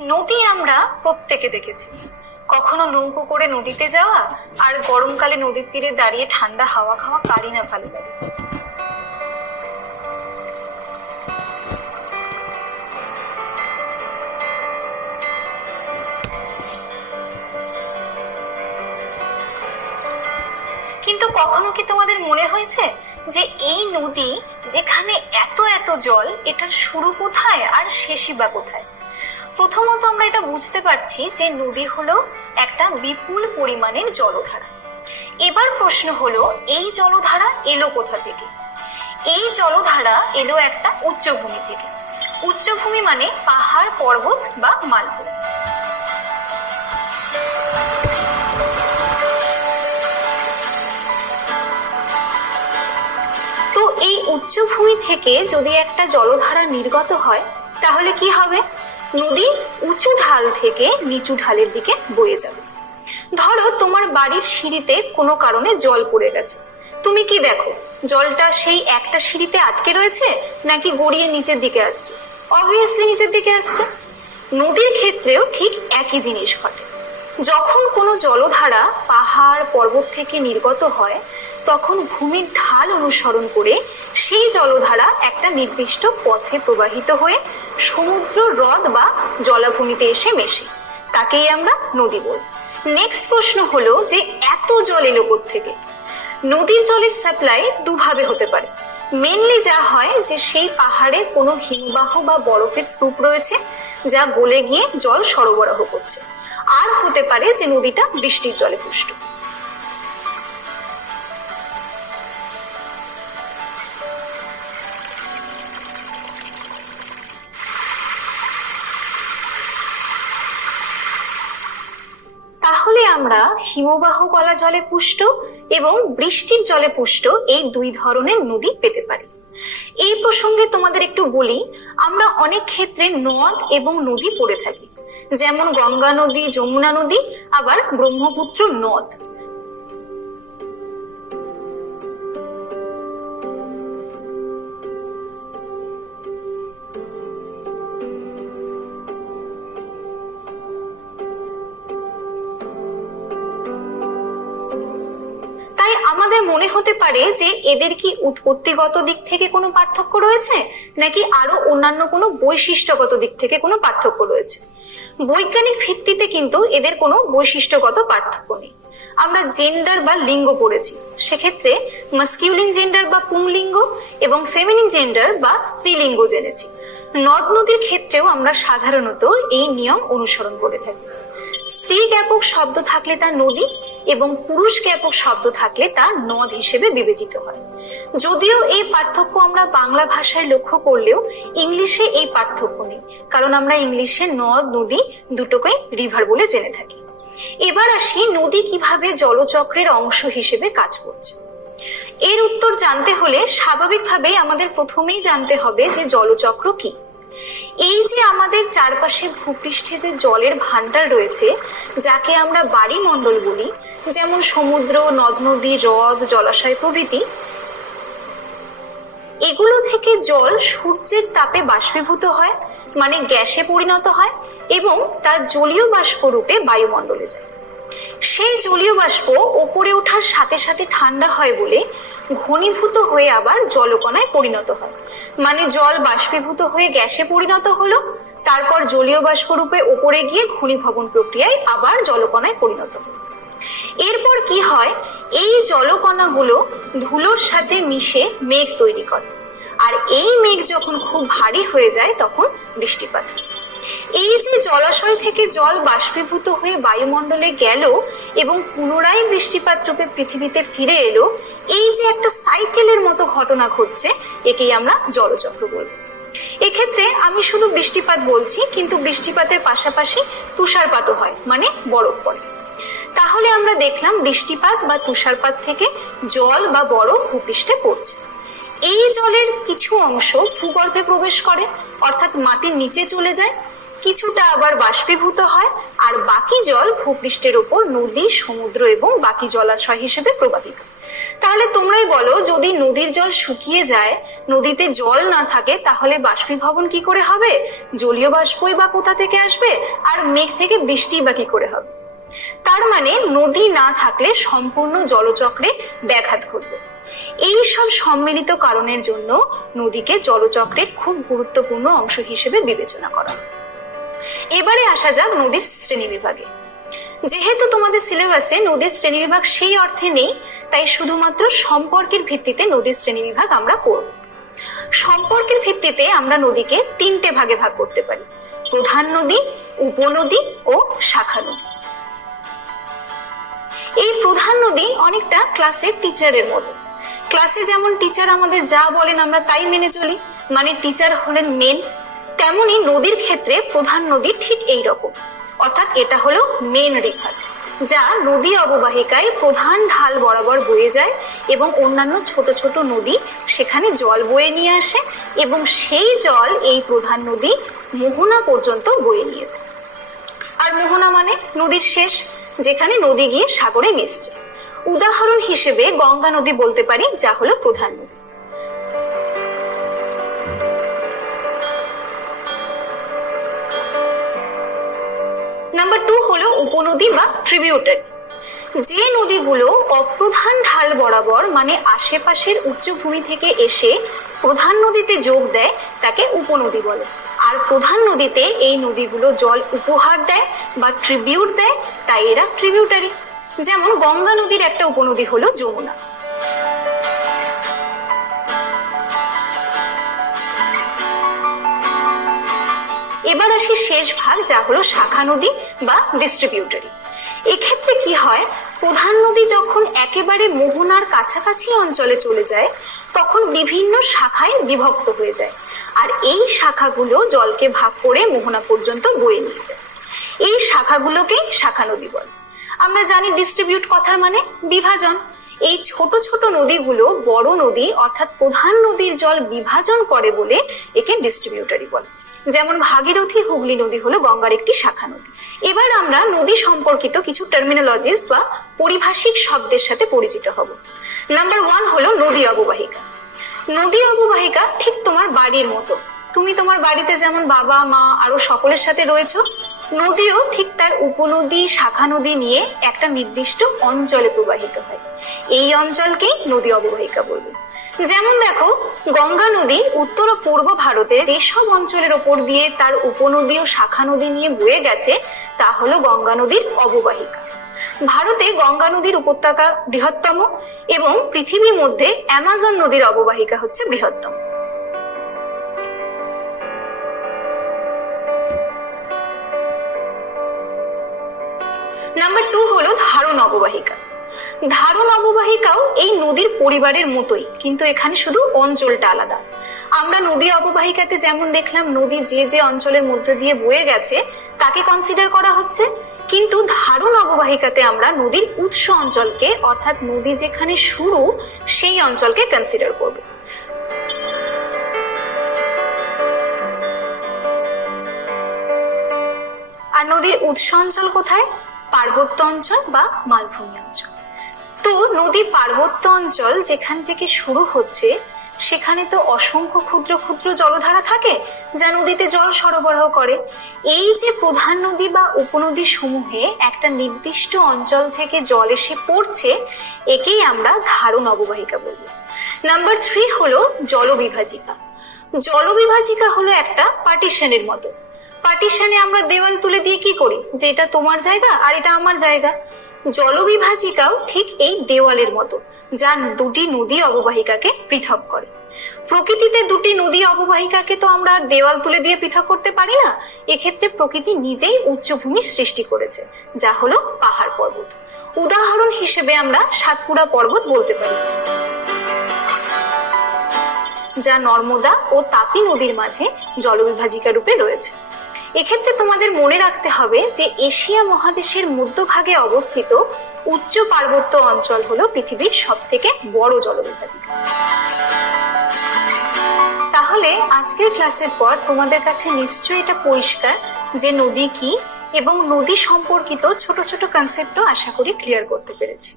নদী আমরা প্রত্যেকে দেখেছি, কখনো নৌকো করে নদীতে যাওয়া আর গরমকালে নদীর তীরে দাঁড়িয়ে ঠান্ডা হাওয়া খাওয়া কারই না ভালো লাগে। কিন্তু কখনো কি তোমাদের মনে হয়েছে যে এই নদী যেখানে এত এত জল, এটার শুরু কোথায় আর শেষই বা কোথায়? প্রথমত আমরা এটা বুঝতে পারছি যে নদী হলো একটা বিপুল পরিমাণের জলধারা। এবার প্রশ্ন হলো, এই জলধারা এলো কোথা থেকে? এই জলধারা এলো একটা উচ্চভূমি থেকে। উচ্চভূমি মানে পাহাড়, পর্বত বা মালভূমি। তো এই উচ্চভূমি থেকে যদি একটা জলধারা নির্গত হয় তাহলে কি হবে? নদী উঁচু ঢাল থেকে নিচু ঢালের দিকে বয়ে যাবে। ধরো তোমার বাড়ির সিঁড়িতে কোনো কারণে জল পড়ে গেছে, তুমি কি দেখো জলটা সেই একটা সিঁড়িতে আটকে রয়েছে নাকি গড়িয়ে নিচের দিকে আসছে? অবভিয়াসলি নিচের দিকে আসছে। নদীর ক্ষেত্রেও ঠিক একই জিনিস ঘটে। যখন কোনো জলধারা পাহাড় পর্বত থেকে নির্গত হয় তখন ভূমির ঢাল অনুসরণ করে সেই জলধারা একটা নির্দিষ্ট পথে প্রবাহিত হয়ে সমুদ্র, হ্রদ বা জলাভূমিতে এসে মেশে, তাকেই আমরা নদী বলি। নেক্সট প্রশ্ন হলো যে এত জল এলো কোত্থেকে? নদীর জলের সাপ্লাই দুভাবে হতে পারে। মেনলি যা হয় যে সেই পাহাড়ে কোনো হিমবাহ বা বরফের স্তূপ রয়েছে যা গলে গিয়ে জল সরবরাহ করছে, আর হতে পারে যে নদীটা বৃষ্টির জলে পুষ্ট। তাহলে আমরা হিমবাহ গলা জলে পুষ্ট এবং বৃষ্টির জলে পুষ্ট এই দুই ধরনের নদী পেতে পারি। এই প্রসঙ্গে তোমাদের একটু বলি, আমরা অনেক ক্ষেত্রে নদ এবং নদী পড়ে থাকি, যেমন গঙ্গা নদী, যমুনা নদী, আবার ব্রহ্মপুত্র নদ। আমাদের মনে হতে পারে যে এদের কি উৎপত্তিগত দিক থেকে কোনো পার্থক্য রয়েছে নাকি আরো অন্যান্য কোনো বৈশিষ্ট্যগত দিক থেকে কোনো পার্থক্য রয়েছে। বৈজ্ঞানিক ভিত্তিতে কিন্তু এদের কোনো বৈশিষ্ট্যগত পার্থক্য নেই। আমরা জেন্ডার বা লিঙ্গ পড়েছি, সেক্ষেত্রে মাস্কিউলিন জেন্ডার বা পুংলিঙ্গ এবং ফেমিনিন জেন্ডার বা স্ত্রীলিঙ্গ জেনেছি। নদ নদীর ক্ষেত্রেও আমরা সাধারণত এই নিয়ম অনুসরণ করে থাকি। স্ত্রী জ্ঞাপক শব্দ থাকলে তা নদী এবং পুরুষ জ্ঞাপক শব্দ থাকলে তা নদ হিসেবে বিবেচিত হয়। যদিও এই পার্থক্য আমরা বাংলা ভাষায় লক্ষ্য করলেও ইংলিশে এই পার্থক্য নেই, কারণ আমরা ইংলিশে নদ নদী দুটোকেই রিভার বলে জেনে থাকি। এবার আসি নদী কিভাবে জলচক্রের অংশ হিসেবে কাজ করছে। এর উত্তর জানতে হলে স্বাভাবিকভাবেই আমাদের প্রথমেই জানতে হবে যে জলচক্র কি। এই যে আমাদের চারপাশে ভূপৃষ্ঠে যে জলের ভান্ডার রয়েছে যাকে আমরা বায়ুমণ্ডল বলি, যেমন সমুদ্র, নদ নদী, হ্রদ, জলাশয় প্রভৃতি, এগুলো থেকে জল সূর্যের তাপে বাষ্পীভূত হয়, মানে গ্যাসে পরিণত হয় এবং তার জলীয় বাষ্প রূপে বায়ুমণ্ডলে যায়। সেই জলীয় বাষ্প ওপরে ওঠার সাথে সাথে ঠান্ডা হয় বলে ঘনীভূত হয়ে আবার জলকণায় পরিণত হয়, মানে জল বাষ্পীভূত হয়ে গ্যাসে পরিণত হলো, তারপর জলীয় বাষ্প রূপে ওপরে গিয়ে ঘনীভবন প্রক্রিয়ায় আবার জলকণায় পরিণত হলো। এরপর কি হয়, এই জলকণাগুলো ধুলোর সাথে মিশে মেঘ তৈরি করে, আর এই মেঘ যখন খুব ভারী হয়ে যায় তখন বৃষ্টিপাত। এই যে জলাশয় থেকে জল বাষ্পীভূত হয়ে বায়ুমণ্ডলে গেল এবং পুনরায় বৃষ্টিপাত রূপে পৃথিবীতে ফিরে এলো, এই যে একটা সাইকেলের মতো ঘটনা ঘটছে, একেই আমরা জলচক্র বলবো। এক্ষেত্রে আমি শুধু বৃষ্টিপাত বলছি, কিন্তু বৃষ্টিপাতের পাশাপাশি তুষারপাতও হয়, মানে বরফ পড়ে। তাহলে আমরা দেখলাম বৃষ্টিপাত বা তুষারপাত থেকে জল বা বরফ ভূপৃষ্ঠে পড়ছে। এই জলের কিছু অংশ ভূগর্ভে প্রবেশ করে, অর্থাৎ মাটির নিচে চলে যায়, কিছুটা আবার বাষ্পীভূত হয়, আর বাকি জল ভূপৃষ্ঠের উপর নদী, সমুদ্র এবং বাকি জলাশয় হিসেবে প্রবাহিত। তাহলে তোমরাই বলো, যদি নদীর জল শুকিয়ে যায়, নদীতে জল না থাকে, তাহলে বাষ্পীভবন কি করে হবে? জলীয় বাষ্পই বা কোথা থেকে আসবে? আর মেঘ থেকে বৃষ্টি বা কি করে হবে? তার মানে নদী না থাকলে সম্পূর্ণ জলচক্রে ব্যাঘাত ঘটবে। এই সব সম্মিলিত কারণের জন্য নদীকে জলচক্রের খুব গুরুত্বপূর্ণ অংশ হিসেবে বিবেচনা করা। এবারে আসা যাক নদীর শ্রেণীবিভাগে। যেহেতু তোমাদের সিলেবাসে নদীর শ্রেণীবিভাগ সেই অর্থে নেই, তাই শুধুমাত্র সম্পর্কের ভিত্তিতে নদীর শ্রেণীবিভাগ আমরা করব। সম্পর্কের ভিত্তিতে আমরা নদীকে 3টে ভাগে ভাগ করতে পারি: প্রধান নদী, উপনদী ও শাখা নদী। এই প্রধান নদী অনেকটা ক্লাসের টিচারের মতো। ক্লাসে যেমন টিচার আমাদের যা বলেন আমরা তাই মেনে চলি, মানে টিচার হলেন মেন, তেমনি নদীর ক্ষেত্রে প্রধান নদী ঠিক এই রকম। অর্থাৎ এটা হলো মেন রিভার, যা নদী অববাহিকায় প্রধান ঢাল বরাবর বয়ে যায় এবং অন্যান্য ছোট ছোট নদী সেখানে জল বয়ে নিয়ে আসে এবং সেই জল এই প্রধান নদী মোহনা পর্যন্ত বয়ে নিয়ে যায়। আর মোহনা মানে নদীর শেষ, যেখানে নদী গিয়ে সাগরে মিশছে। উদাহরণ হিসেবে গঙ্গা নদী বলতে পারি, যা হলো প্রধান নদী। নাম্বার 2 হলো উপনদী বা ট্রিবিউটারি। যে নদীগুলো অপ্রধান ঢাল বরাবর মানে আশেপাশের উচ্চভূমি থেকে এসে প্রধান নদীতে যোগ দেয় তাকে উপনদী বলে। আর প্রধান নদীতে এই নদীগুলো জল উপহার দেয় বা ট্রিবিউট দেয়, তাই এরা ট্রিবিউটারি। যেমন গঙ্গা নদীর একটা উপনদী হলো যমুনা। এবার আসি শেষ ভাগ, যা হলো শাখা নদী বা ডিস্ট্রিবিউটারি। এক্ষেত্রে কি হয়, প্রধান নদী যখন একেবারে মোহনার কাছাকাছি অঞ্চলে চলে যায় তখন বিভিন্ন শাখায় বিভক্ত হয়ে যায়, আর এই শাখাগুলো জলকে ভাগ করে মোহনা পর্যন্ত বয়ে নিয়ে যায়। এই শাখাগুলোকেই শাখা নদী বলে। আমরা জানি ডিস্ট্রিবিউট কথার মানে বিভাজন। এই ছোট ছোট নদীগুলো বড় নদী অর্থাৎ প্রধান নদীর জল বিভাজন করে বলে একে ডিস্ট্রিবিউটারি বলে। যেমন ভাগীরথী হুগলি নদী হলো গঙ্গার একটি শাখা নদী। এবার আমরা নদী সম্পর্কিত কিছু টার্মিনোলজিস বা পারিভাষিক শব্দের সাথে পরিচিত হব। নাম্বার 1 হলো নদী অববাহিকা। নদী অববাহিকা ঠিক তোমার বাড়ির মতো। তুমি তোমার বাড়িতে যেমন বাবা মা আরো সকলের সাথে রয়েছো, নদীও ঠিক তার উপনদী শাখা নদী নিয়ে একটা নির্দিষ্ট অঞ্চলে প্রবাহিত হয়। এই অঞ্চলকেই নদী অববাহিকা বলবো। যেমন দেখো, গঙ্গা নদী উত্তর ও পূর্ব ভারতে যেসব অঞ্চলের ওপর দিয়ে তার উপনদী ও শাখা নদী নিয়ে বয়ে গেছে তা হলো গঙ্গা নদীর অববাহিকা। ভারতে গঙ্গা নদীর উপত্যকা বৃহত্তম এবং পৃথিবীর মধ্যে অ্যামাজন নদীর অববাহিকা হচ্ছে বৃহত্তম। নাম্বার 2 হলো ধারণ অববাহিকা। ধারণ অববাহিকাও এই নদীর পরিবারের মতোই, কিন্তু এখানে শুধু অঞ্চলটা আলাদা। আমরা নদী অববাহিকাতে যেমন দেখলাম নদী যে যে অঞ্চলের মধ্যে দিয়ে বয়ে গেছে তাকে কনসিডার করা হচ্ছে, কিন্তু ধারণ অববাহিকাতে আমরা নদীর উৎস অঞ্চলকে অর্থাৎ নদী যেখানে শুরু সেই অঞ্চলকে কনসিডার করব। আর নদীর উৎস অঞ্চল কোথায়? পার্বত্য অঞ্চল বা মালভূমি অঞ্চল। তো নদী পার্বত্য অঞ্চল যেখান থেকে শুরু হচ্ছে সেখানে তো অসংখ্য ক্ষুদ্র ক্ষুদ্র জলধারা থাকে যা নদীতে জল সরবরাহ করে। এই যে প্রধান নদী বা উপনদী সমূহে একটা নির্দিষ্ট অঞ্চল থেকে জল এসে পড়ছে, একেই আমরা ধারণ অববাহিকা বলবো। নাম্বার 3 হলো জলবিভাজিকা। জলবিভাজিকা হলো একটা পার্টিশনের মতো। পার্টিশনে আমরা দেওয়াল তুলে দিয়ে কি করি, যে এটা তোমার জায়গা আর এটা আমার জায়গা। জলবিভাজিকাও ঠিক এই দেওয়ালের মতো, যা দুটি নদী অববাহিকাকে পৃথক করে। প্রকৃতিতে দুটি নদী অববাহিকাকে তো আমরা দেওয়াল তুলে দিয়ে পৃথক করতে পারি না। এক্ষেত্রে প্রকৃতি নিজেই উচ্চভূমির সৃষ্টি করেছে, যা হলো পাহাড় পর্বত। উদাহরণ হিসেবে আমরা সাতপুরা পর্বত বলতে পারি, যা নর্মদা ও তাপি নদীর মাঝে জলবিভাজিকা রূপে রয়েছে। এক্ষেত্রে তোমাদের মনে রাখতে হবে যে এশিয়া মহাদেশের মধ্যভাগে অবস্থিত উচ্চ পার্বত্য অঞ্চল হলো পৃথিবীর সবথেকে বড় জলবিভাজিকা। তাহলে আজকের ক্লাসের পর তোমাদের কাছে নিশ্চয়ই এটা পরিষ্কার যে নদী কি এবং নদী সম্পর্কিত ছোট ছোট কনসেপ্টও আশা করি ক্লিয়ার করতে পেরেছি।